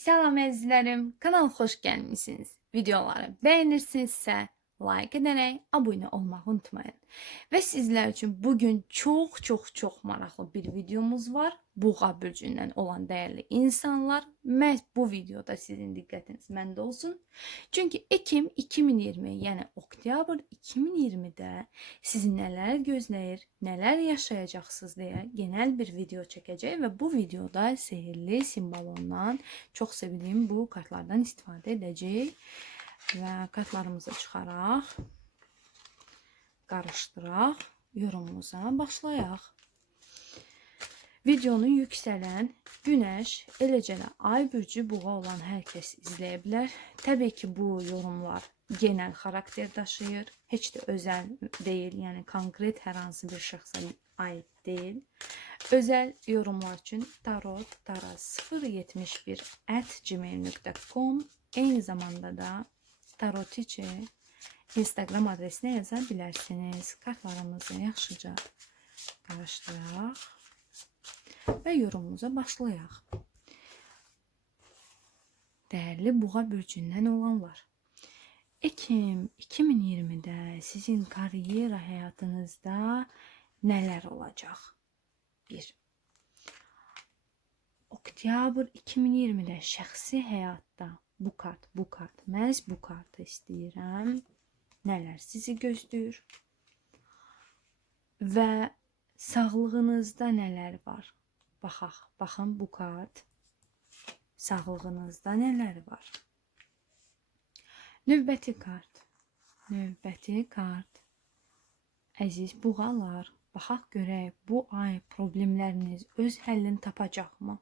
Selam əzizlərim, kanal xoş gəlmisiniz. Videoları bəyənirsinizsə like edərək abunə olmağı unutmayın. Və sizlər üçün bugün çox çox çox maraqlı bir videomuz var. Buğa bürcündən olan dəyərli insanlar, məhz bu videoda sizin diqqətiniz məndə olsun. Çünki Ekim 2020, yəni oktyabr 2020-də sizi nələr gözləyir, nələr yaşayacaqsınız deyə genel bir video çəkəcək və bu videoda sehirli simvolondan çox sevdiyim bu kartlardan istifadə edəcək və kartlarımızı çıxaraq, qarışdıraq, yorumumuza başlayaq. Videonu yüksələn Günəş, eləcə də Ay bürcü buğa olan hər kəs izləyə bilər. Təbii ki, bu yorumlar genel xarakter daşıyır. Heç də özəl deyil, yəni konkret hər hansı bir şəxsə aid deyil. Özel yorumlar için tarot taraz 071 at gmail.com aynı zamanda da tarot için Instagram adresine yazabilirsiniz. Kartlarımızı yaxşıca qarışdıraq və yorumumuza başlayaq. Dəyərli buğa bürcündən olanlar. Ekim 2020-də sizin karyera həyatınızda nələr olacaq? 1. Oktyabr 2020-də şəxsi həyatda bu kart, bu kart, məhz bu kartı istəyirəm. Nələr sizi gözləyir? Və sağlığınızda nələr var? Baxaq, baxın bu kart. Sağlığınızda nələr var? Növbəti kart. Növbəti kart. Əziz buğalar, baxaq görək bu ay problemləriniz öz həllini tapacaqmı?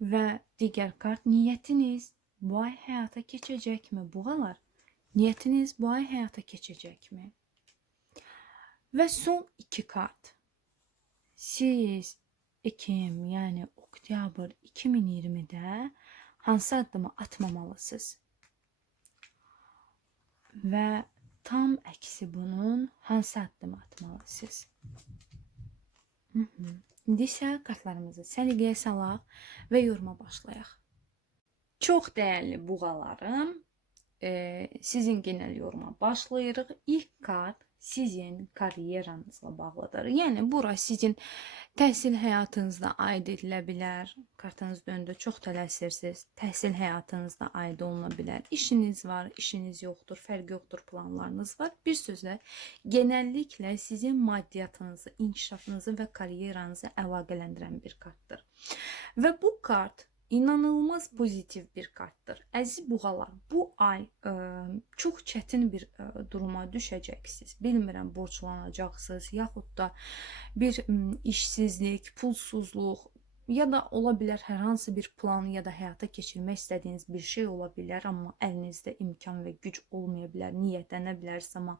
Və digər kart niyyətiniz bu ay həyata keçəcəkmi buğalar? Niyyətiniz bu ay həyata keçəcəkmi? Və son iki kart. Siz Ekim, yəni oktyabr 2020-də hansı addımı atmamalısınız? Və tam əksi bunun hansı addımı atmalısınız? Hı -hı. İndi isə kartlarımızı səliqəyə salaq və yoruma başlayaq. Çox dəyərli buğalarım, e, sizin genel yoruma başlayırıq. İlk kart sizin karyeranızla bağlıdır. Yəni bura sizin təhsil həyatınızda aid edilə bilər. Kartınız döndü, çox tələsirsiniz. Təhsil həyatınızda aid oluna bilər. İşiniz var, işiniz yoxdur, fərq yoxdur, planlarınız var. Bir sözlə, genəlliklə sizin maddiyyatınızı, inkişafınızı və karyeranızı əlaqələndirən bir kartdır. Və bu kart inanılmaz pozitiv bir kartdır. Əziz buğalar, bu ay ə, çox çətin bir ə, duruma düşəcəksiniz. Bilmirəm, borclanacaqsınız, yaxud da bir ə, işsizlik, pulsuzluq ya da ola bilər hər hansı bir plan ya da həyata keçirmək istədiyiniz bir şey ola bilər, amma əlinizdə imkan və güc olmaya bilər, niyyətlənə bilərsiniz, amma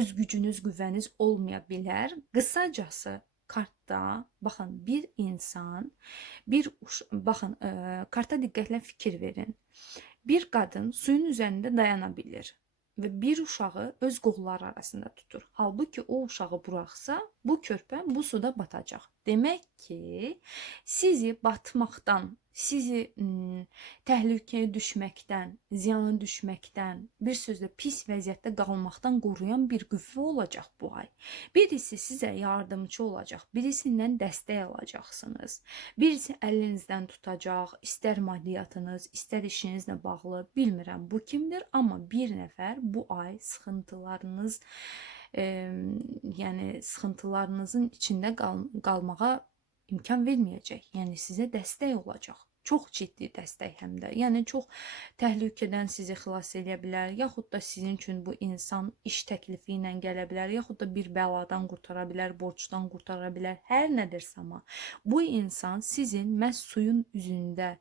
öz gücünüz, qüvvəniz olmaya bilər. Qısacası kartda baxın bir insan bir uş baxın e, karta diqqətlə fikir verin. Bir qadın suyun üzərində dayana bilir və bir uşağı öz qolları arasında tutur. Halbuki o uşağı buraxsa, bu körpə bu suda batacaq. Demək ki, sizi batmaqdan, sizi ım, təhlükəyə düşməkdən, ziyana düşməkdən, bir sözlə pis vəziyyətdə qalmaqdan qoruyan bir qüvvə olacaq bu ay. Birisi sizə yardımcı olacaq, birisindən dəstək alacaqsınız. Birisi əlinizdən tutacaq, istər maddiyyatınız, istər işinizlə bağlı, bilmirəm bu kimdir, amma bir nəfər bu ay sıxıntılarınız e, yəni sıxıntılarınızın içində qal qalmağa imkan verməyəcək. Yəni sizə dəstək olacaq. Çox ciddi dəstək həm də. Yəni çox təhlükədən sizi xilas edə bilər, yaxud da sizin üçün bu insan iş təklifi ilə yaxud da bir bəladan qurtara bilər, borcdan qurtara bilər. Hər bu insan sizin məhz suyun üzündə,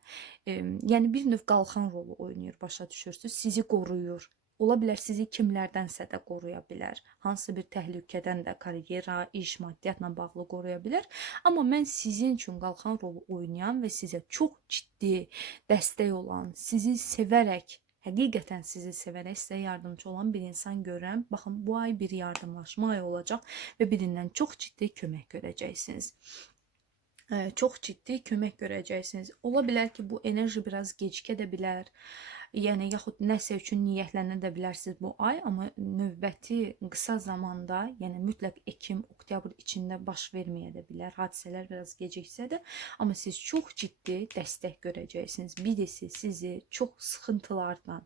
e, yəni bir növ qalxan rolu oynayır, başa düşürsüz? Sizi qoruyur. Ola bilər sizi kimlərdənsə də qoruya bilər. Hansı bir təhlükədən də karyera, iş, maddiyyatla bağlı qoruya bilər. Amma mən sizin üçün qalxan rolu oynayan və sizə çox ciddi dəstək olan, sizi sevərək həqiqətən sizi sevərək sizə yardımcı olan bir insan görürəm. Baxın, bu ay bir yardımlaşma ayı olacaq və birindən çox ciddi kömək görəcəksiniz. çox ciddi kömək görəcəksiniz. Ola bilər ki, bu enerji biraz gecikə də bilər. Yəni yaxud nəsə üçün niyyətlənə də bilərsiniz bu ay, amma növbəti qısa zamanda, yəni mütləq Ekim, oktyabr içində baş verməyə də bilər. Hadisələr biraz geciksə də, amma siz çox ciddi dəstək görəcəksiniz. Birisi sizi çox sıxıntılardan,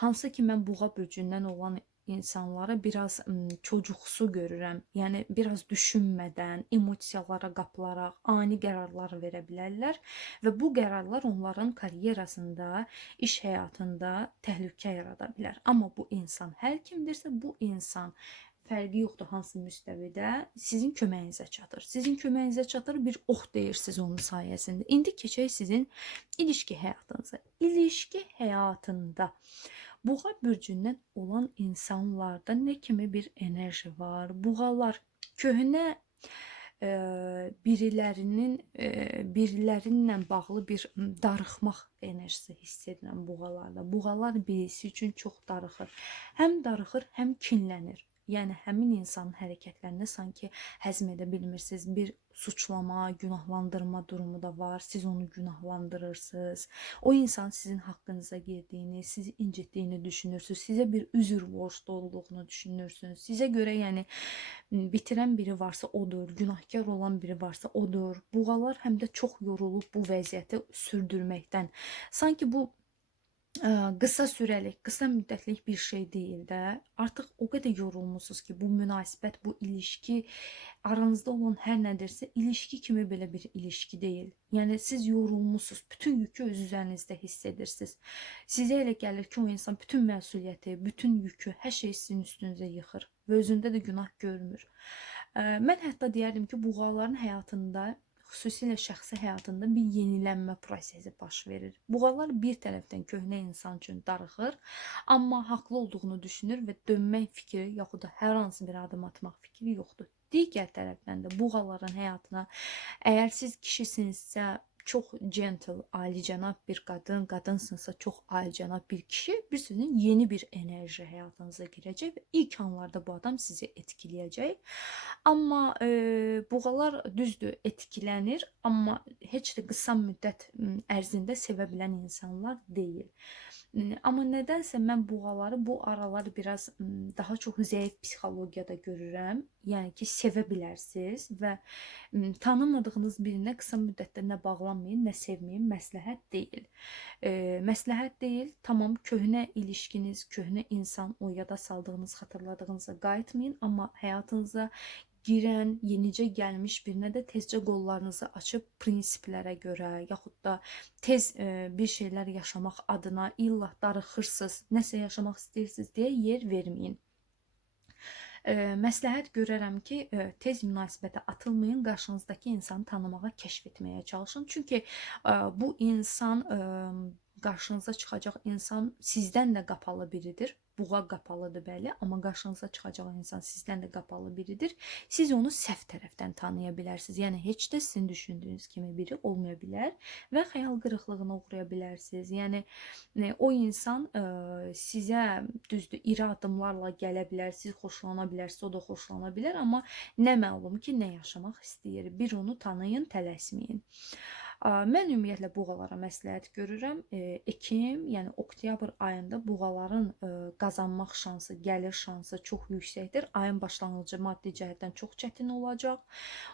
hansı ki mən Buğa bürcündən olan insanları biraz ım, çocuqsu görürəm. Yəni biraz düşünmədən, emosiyalara qapılaraq ani qərarlar verə bilərlər və bu qərarlar onların karyerasında, iş həyatında təhlükə yarada bilər. Amma bu insan hər kimdirsə, bu insan fərqi yoxdur hansı müstəvidə sizin köməyinizə çatır. Sizin köməyinizə çatır bir ox deyirsiniz onun sayəsində. İndi keçək sizin ilişki həyatınıza. İlişki həyatında Buğa bürcündən olan insanlarda nə kimi bir enerji var? Buğalar köhnə e, birilərinin e, birilərinlə bağlı bir darıxmaq enerjisi hiss edirəm buğalarda. Buğalar birisi üçün çox darıxır. Həm darıxır, həm kinlənir. Yəni həmin insanın hərəkətlərini sanki həzm edə bilmirsiniz. Bir suçlama, günahlandırma durumu da var. Siz onu günahlandırırsınız. O insan sizin haqqınıza girdiyini, sizi incitdiyini düşünürsünüz. Sizə bir üzr borclu olduğunu düşünürsünüz. Sizə görə yəni bitirən biri varsa odur, günahkar olan biri varsa odur. Buğalar həm də çox yorulub bu vəziyyəti sürdürməkdən. Sanki bu qısa sürəlik, qısa müddətlik bir şey deyil də. Artıq o qədər yorulmusunuz ki, bu münasibət, bu ilişki aranızda olan hər nədirsə, ilişki kimi belə bir ilişki deyil. Yəni siz yorulmusunuz, bütün yükü öz üzərinizdə hiss edirsiniz. Sizə elə gəlir ki, o insan bütün məsuliyyəti, bütün yükü, hər şeyi sizin üstünüzə yıxır və özündə də günah görmür. Mən hətta deyərdim ki, buğaların həyatında xüsusilə şəxsi həyatında bir yenilənmə prosesi baş verir. Buğalar bir tərəfdən köhnə insan üçün darıxır, amma haqlı olduğunu düşünür və dönmək fikri yaxud da hər hansı bir addım atmaq fikri yoxdur. Digər tərəfdən də buğaların həyatına əgər siz kişisinizsə çox gentle, alicənab bir qadın, qadınsınızsa çox alicənab bir kişi, bir sözlə yeni bir enerji həyatınıza girəcək və ilk anlarda bu adam sizi etkiləyəcək. Amma e, buğalar düzdür, etkilənir, amma heç də qısa müddət ərzində sevə bilən insanlar deyil. Amma nədənsə mən buğaları bu aralar biraz daha çox zəif psixologiyada görürəm. Yəni ki, sevə bilərsiniz və tanımadığınız birinə qısa müddətdə nə bağlanmayın, nə sevməyin məsləhət deyil. E, məsləhət deyil. Tamam, köhnə ilişkiniz, köhnə insan o yada saldığınız, xatırladığınıza qayıtmayın, amma həyatınıza girən, yenicə gəlmiş birinə də tezcə qollarınızı açıb prinsiplərə görə, yaxud da tez e, bir şeylər yaşamaq adına illah darıxırsınız, nəsə yaşamaq istəyirsiniz deyə yer verməyin. E, məsləhət görərəm ki, e, tez münasibətə atılmayın, qarşınızdakı insanı tanımağa, kəşf etməyə çalışın. Çünki e, bu insan e, qarşınıza çıxacaq insan sizdən də qapalı biridir. Buğa qapalıdır bəli, amma qarşınıza çıxacaq insan sizdən də qapalı biridir. Siz onu səhv tərəfdən tanıya bilərsiniz. Yəni heç də sizin düşündüyünüz kimi biri olmaya bilər və xəyal qırıqlığına uğraya bilərsiniz. Yəni e, o insan e, sizə düzdür iri addımlarla gələ bilər, siz xoşlana bilərsiniz, o da xoşlana bilər, amma nə məlum ki, nə yaşamaq istəyir. Bir onu tanıyın, tələsməyin. A, Mən ümumiyyətlə buğalara məsləhət görürəm. Ekim, yəni oktyabr ayında buğaların qazanmaq şansı, gəlir şansı çox yüksəkdir. Ayın başlanğıcı maddi cəhətdən çox çətin olacaq.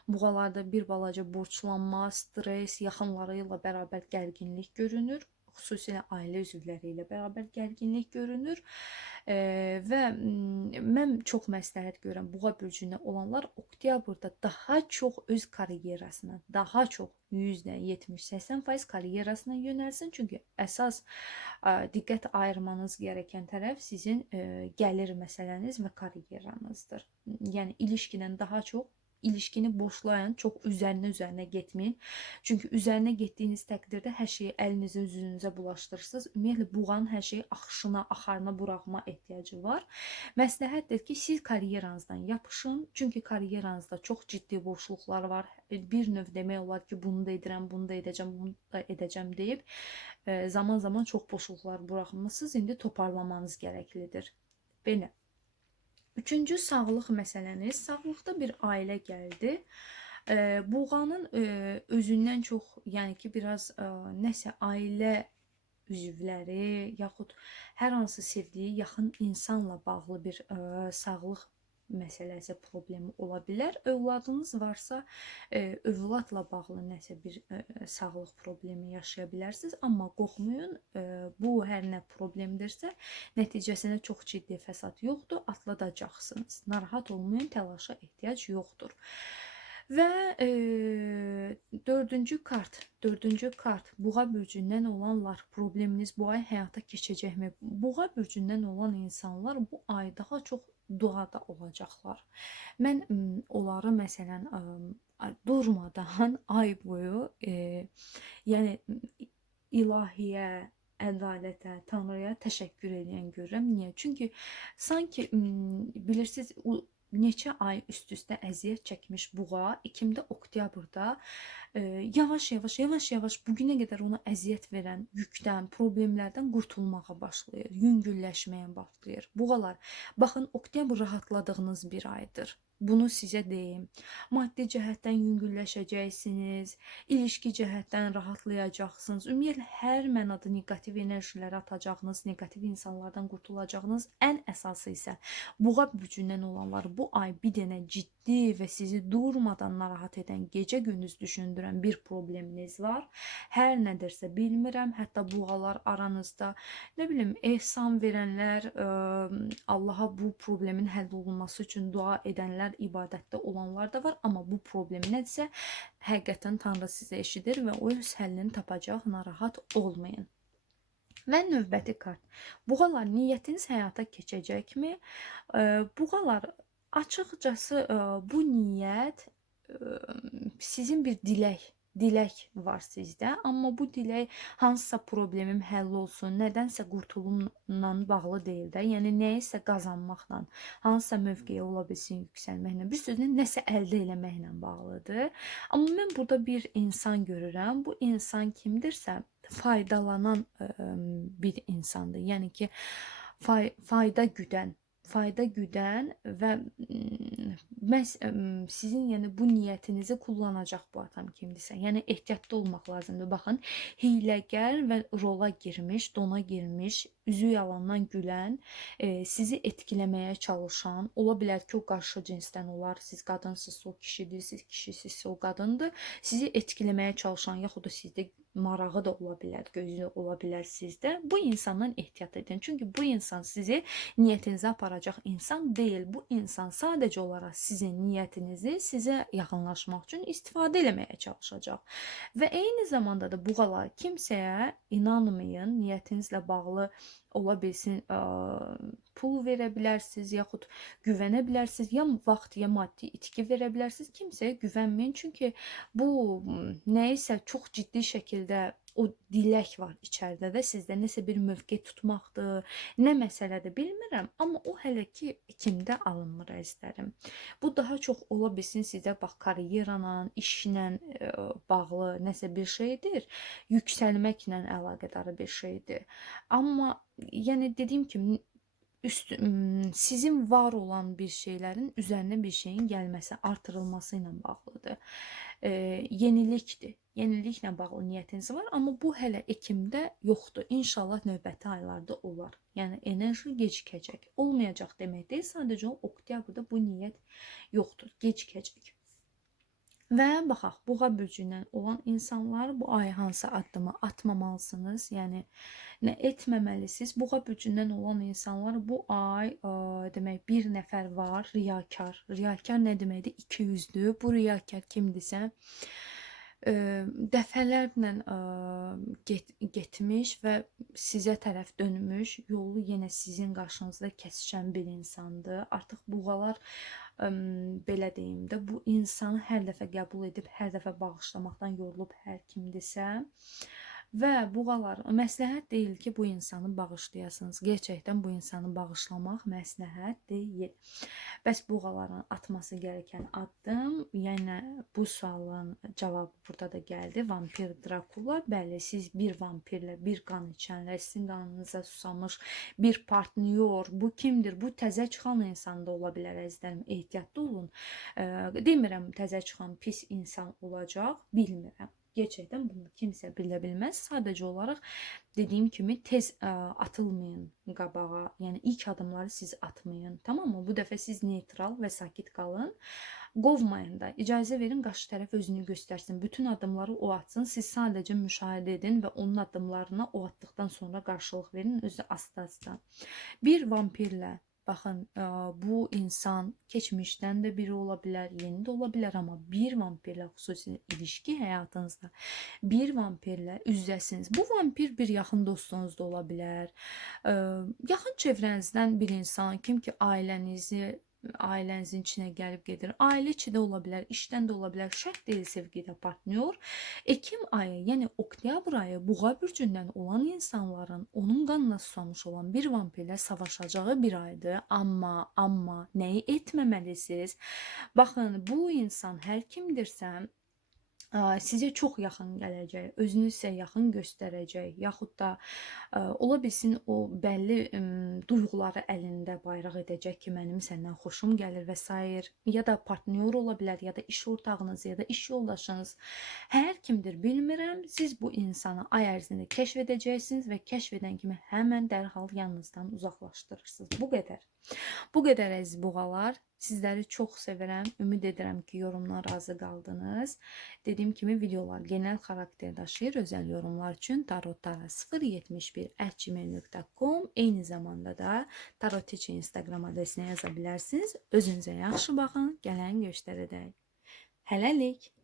Buğalarda bir balaca borclanma, stress, yaxınları ilə bərabər gərginlik görünür. Xüsusilə ailə üzvləri ilə bərabər gərginlik görünür. E, və mən çox məsləhət görürəm buğa bürcündə olanlar oktyabrda daha çox öz karyerasına, daha çox 100-dən 70-80% karyerasına yönəlsin. Çünki əsas ə, diqqət ayırmanız gerəkən tərəf sizin ə, gəlir məsələniz və karyeranızdır. Yəni ilişkidən daha çox ilişkini boşlayın, çox üzərinə üzərinə getməyin. Çünki üzərinə getdiyiniz təqdirdə hər şeyi əlinizə, üzünüzə bulaşdırırsınız. Ümumiyyətlə buğanın hər şeyi axışına, axarına buraxma ehtiyacı var. Məsləhətdir ki, siz karyeranızdan yapışın. Çünki karyeranızda çox ciddi boşluqlar var. Bir növ demək olar ki, bunu da edirəm, bunu da edəcəm, bunu da edəcəm deyib e, zaman-zaman çox boşluqlar buraxmısınız. İndi toparlamanız gərəklidir. Belə. Üçüncü sağlıq məsələniz. Sağlıqda bir ailə gəldi. E, buğanın e, özündən çox, yəni ki, biraz e, nəsə ailə üzvləri yaxud hər hansı sevdiyi yaxın insanla bağlı bir e, sağlıq məsələsi, problemi ola bilər. Övladınız varsa, e, övladla bağlı nəsə bir e, sağlıq problemi yaşaya bilərsiniz, amma qorxmayın, e, bu hər nə problemdirsə, nəticəsində çox ciddi fəsad yoxdur, atladacaqsınız. Narahat olmayın, təlaşa ehtiyac yoxdur. Və e, dördüncü kart, dördüncü kart Buğa bürcündən olanlar probleminiz bu ay həyata keçəcəkmi? Buğa bürcündən olan insanlar bu ay daha çox duada olacaqlar. Mən onları məsələn durmadan ay boyu e, yəni ilahiyə, ədalətə, Tanrıya təşəkkür edən görürəm. Niyə? Çünki sanki bilirsiniz neçə ay üst-üstə əziyyət çəkmiş buğa 2-də oktyabrda e, yavaş-yavaş, yavaş-yavaş bu günə qədər ona əziyyət verən yükdən, problemlərdən qurtulmağa başlayır, yüngülləşməyə başlayır. Buğalar, baxın oktyabr rahatladığınız bir aydır. Bunu sizə deyim. Maddi cəhətdən yüngülləşəcəksiniz, ilişki cəhətdən rahatlayacaqsınız. Ümumiyyətlə hər mənada neqativ enerjiləri atacağınız, neqativ insanlardan qurtulacağınız, ən əsası isə Buğa bürcündən olanlar bu ay bir dənə ciddi və sizi durmadan narahat edən, gecə-gündüz düşündürən bir probleminiz var. Hər nədirsə bilmirəm. Hətta buğalar aranızda nə bilim ehsan verənlər, ə, Allaha bu problemin həll olunması üçün dua edənlər, ibadətdə olanlar da var, amma bu problem nədirsə həqiqətən Tanrı sizə eşidir və o öz həllini tapacaq. Narahat olmayın. Və növbəti kart. Buğalar niyyətiniz həyata keçəcəkmi? Buğalar açıqcası bu niyyət sizin bir dilək dilək var sizdə, amma bu dilək hansısa problemim həll olsun, nədənsə qurtulumla bağlı deyil də. Yəni nəyisə qazanmaqla, hansısa mövqeyə ola bilsin yüksəlməklə, bir sözlə nəsə əldə eləməklə bağlıdır. Amma mən burada bir insan görürəm. Bu insan kimdirsə, faydalanan ə, bir insandır. Yəni ki, fay fayda güdən fayda güdən və məhz sizin yəni bu niyyətinizi kullanacaq bu adam kimdirsə. Yəni ehtiyatlı olmaq lazımdır. Baxın, hiyləgər və rola girmiş, dona girmiş, üzü yalandan gülən, e, sizi etkiləməyə çalışan, ola bilər ki, o qarşı cinsdən olar. Siz qadınsınız, o kişidir, siz kişisizsə o qadındır. Sizi etkiləməyə çalışan, yaxud da sizdə marağı da ola bilər, gözü ola bilər sizdə. Bu insandan ehtiyat edin. Çünki bu insan sizi niyyətinizə aparacaq insan deyil. Bu insan sadəcə olaraq sizin niyyətinizi sizə yaxınlaşmaq üçün istifadə eləməyə çalışacaq. Və eyni zamanda da buğalar kimsəyə inanmayın, niyyətinizlə bağlı ola bilsin, ə, pul verə bilərsiniz, yaxud güvənə bilərsiniz, ya vaxt, ya maddi itki verə bilərsiniz. Kimsəyə güvənməyin, çünki bu m, nəyisə çox ciddi şəkildə o dilək var içəridə də sizdə nəsə bir mövqe tutmaqdır, nə məsələdir bilmirəm, amma o hələ ki kimdə alınmır əzizlərim. Bu daha çox ola bilsin sizdə bax karyeranla, işlə ə, bağlı nəsə bir şeydir, yüksəlməklə əlaqədar bir şeydir. Amma yəni dediyim kimi üst sizin var olan bir şeylərin üzərinə bir şeyin gəlməsi, artırılması ilə bağlıdır. E, yenilikdir. Yeniliklə bağlı niyyətiniz var, amma bu hələ Ekimdə yoxdur. İnşallah növbəti aylarda olar. Yəni enerji gecikəcək. Olmayacaq demək deyil, sadəcə o oktyabrda bu niyyət yoxdur, gecikəcək. Və baxaq, buğa bürcündən olan insanlar bu ay hansı addımı atmamalısınız, yəni nə etməməlisiniz. Buğa bürcündən olan insanlar bu ay ə, demək bir nəfər var, riyakar. Riyakar nə deməkdir? İki yüzlü. Bu riyakar kimdirsə, dəfələrlə ə, get, getmiş və sizə tərəf dönmüş, yolu yenə sizin qarşınızda kəsişən bir insandır. Artıq buğalar əm, belə deyim də bu insanı hər dəfə qəbul edib hər dəfə bağışlamaqdan yorulub hər kimdirsə və buğalar məsləhət deyil ki, bu insanı bağışlayasınız. Gerçəkdən bu insanı bağışlamaq məsləhət deyil. Bəs buğaların atması gereken addım, yəni bu sualın cavabı burada da gəldi. Vampir Drakula. Bəli, siz bir vampirlə, bir qan içənlə, sizin qanınıza susamış bir partnyor, bu kimdir? Bu təzə çıxan insan da ola bilər əzizlərim. Ehtiyatlı olun. Demirəm təzə çıxan pis insan olacaq, bilmirəm. Gerçəkdən bunu kimsə bilə bilməz. Sadəcə olaraq dediyim kimi tez ə, atılmayın qabağa. Yəni ilk adımları siz atmayın. Tamam mı? Bu dəfə siz neytral və sakit qalın. Qovmayın da. İcazə verin qarşı tərəf özünü göstərsin. Bütün adımları o atsın. Siz sadəcə müşahidə edin və onun adımlarına o atdıqdan sonra qarşılıq verin özü asta-asta. Bir vampirlə Baxın, ə, bu insan keçmişdən də biri ola bilər, yeni də ola bilər, amma bir vampirlə xüsusi ilişki həyatınızda bir vampirlə üzrəsiniz. Bu vampir bir yaxın dostunuz da ola bilər. Ə, yaxın çevrənizdən bir insan, kim ki ailənizi ailənizin içinə gəlib gedir. Ailə içi də ola bilər, işdən də ola bilər. Şərt deyil sevgidə partnyor. Ekim ayı, yəni oktyabr ayı buğa bürcündən olan insanların onun qanına susamış olan bir vampirlə savaşacağı bir aydır. Amma, amma nəyi etməməlisiniz? Baxın, bu insan hər kimdirsə, sizə çox yaxın gələcək, özünü sizə yaxın göstərəcək, yaxud da ola bilsin o bəlli duyğuları əlində bayraq edəcək ki, mənim səndən xoşum gəlir və s. ya da partnyor ola bilər, ya da iş ortağınız, ya da iş yoldaşınız. Hər kimdir bilmirəm. Siz bu insanı ay ərzində kəşf edəcəksiniz və kəşf edən kimi həmən dərhal yanınızdan uzaqlaşdırırsınız. Bu qədər. Bu qədər əziz buğalar. Sizləri çox sevirəm. Ümid edirəm ki, yorumlar razı qaldınız. Dediyim kimi videolar genel xarakter daşıyır. Özəl yorumlar üçün tarotara 071@gmail.com eyni zamanda da tarot için Instagram adresinə yaza bilərsiniz. Özünüzə yaxşı baxın. Gələn görüşlərə dək. Hələlik.